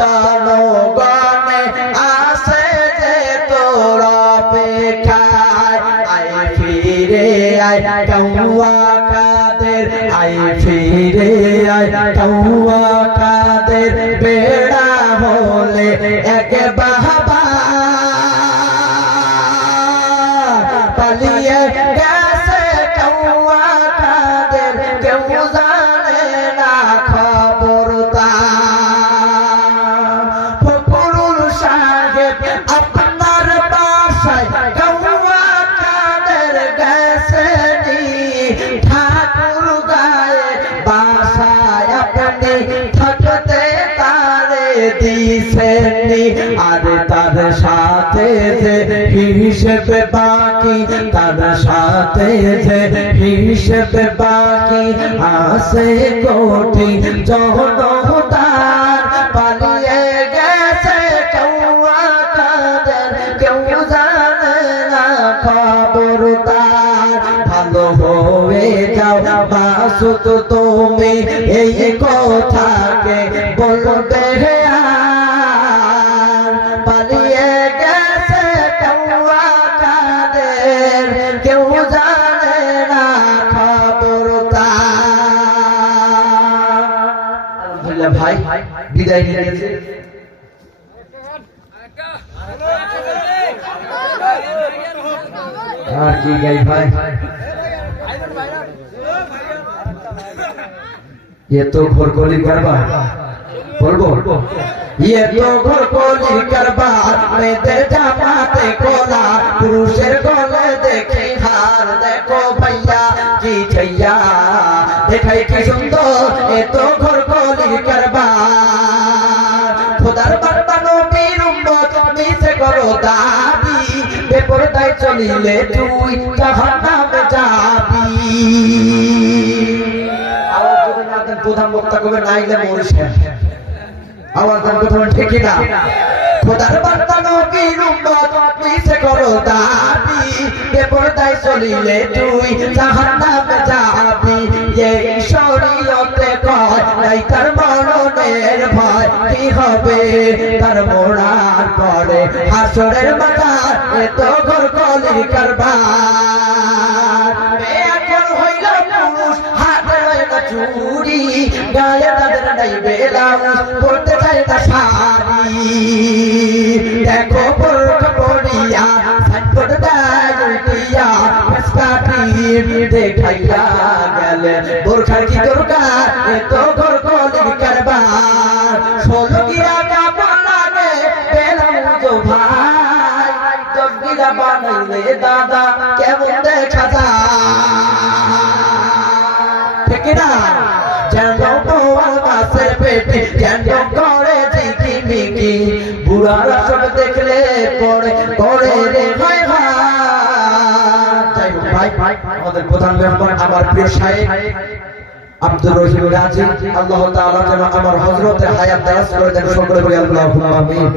জনগণে আসে যে তোরা পেঠায়। আই ফিরে আয় কৌয়া আই ফিরে আয় কৌয়া দিছেনি, আর তার সাথে যে হিসেবে বাকি, তার সাথে যে হিসেবে বাকি আসে কোটি জহদার পালিয়ে গেছে কেউ কাদের কেউ জানে না খবর তার ভালো হয়ে যাও, বাসুত তুমি, এই কথাকে পালিয়ে গেছে কেউ কাদের কেউ জানে না খবর তার আলহামদুলিল্লাহ ভাই বিদায় নিয়ে গেছে আর কি গাই ভাই ये तो घोर कोली करबा বলবো ये तो ঘোর কোলি করবা মেয়েদের জামাতে কোলা পুরুষের গলে দেখে হার দেখো ভাইয়া কি छैया দেখাই কি সুন্দর এ তো ঘোর কোলি করবা খোদার বারবানো বীর উম্মত মিছে করো দাবি বেপরদায় চলিলে তুই জাহান্নামে যাবি আওয়াজ যদি না দেন প্রধান বক্তা কবে নাইলে মরিছে আওয়াজ দেন প্রথমে ঠিক না। খোদার বার্তা নবীর উম্মত মিছে করো দাবি। বেপরদায় চলিলে তুই জাহান্নামে যাবি। এই শরীয়তে কয়, নাই তার মরণের ভয় কি হবে? তার মোড়ার পরে হাসরের মাথার এত ঘর কলি করবার। এখন হইল পুরুষ, হাতে চুরি গায়ে নাই বেলাউস পড়তে চায় না শাড়ি দেখো পরখ পড়িয়া সাইনবোর্ড দেয় উল্টিয়া ফেসকাটি দেখাইয়া গেলে। বোরখার কি দরকার? এত ঘর কলি করবার ষোলো গিরা কাপড় বেলাউস ভাই। তকবিরা বানাইলে দাদা, কেমন দেখা যায়? ঠিক না যেন পেটে যেন করে বুড়ারা সব দেখলে পড়ে রে ভাই ভাই। আমাদের প্রধান মেহমান আমার প্রিয় সাহেব আব্দুর রহিম আল্লাহ তাআলা যেন আমার হযরতে হায়াত দারাজ করে দেন। সকলে বলি আল্লাহু আমিন।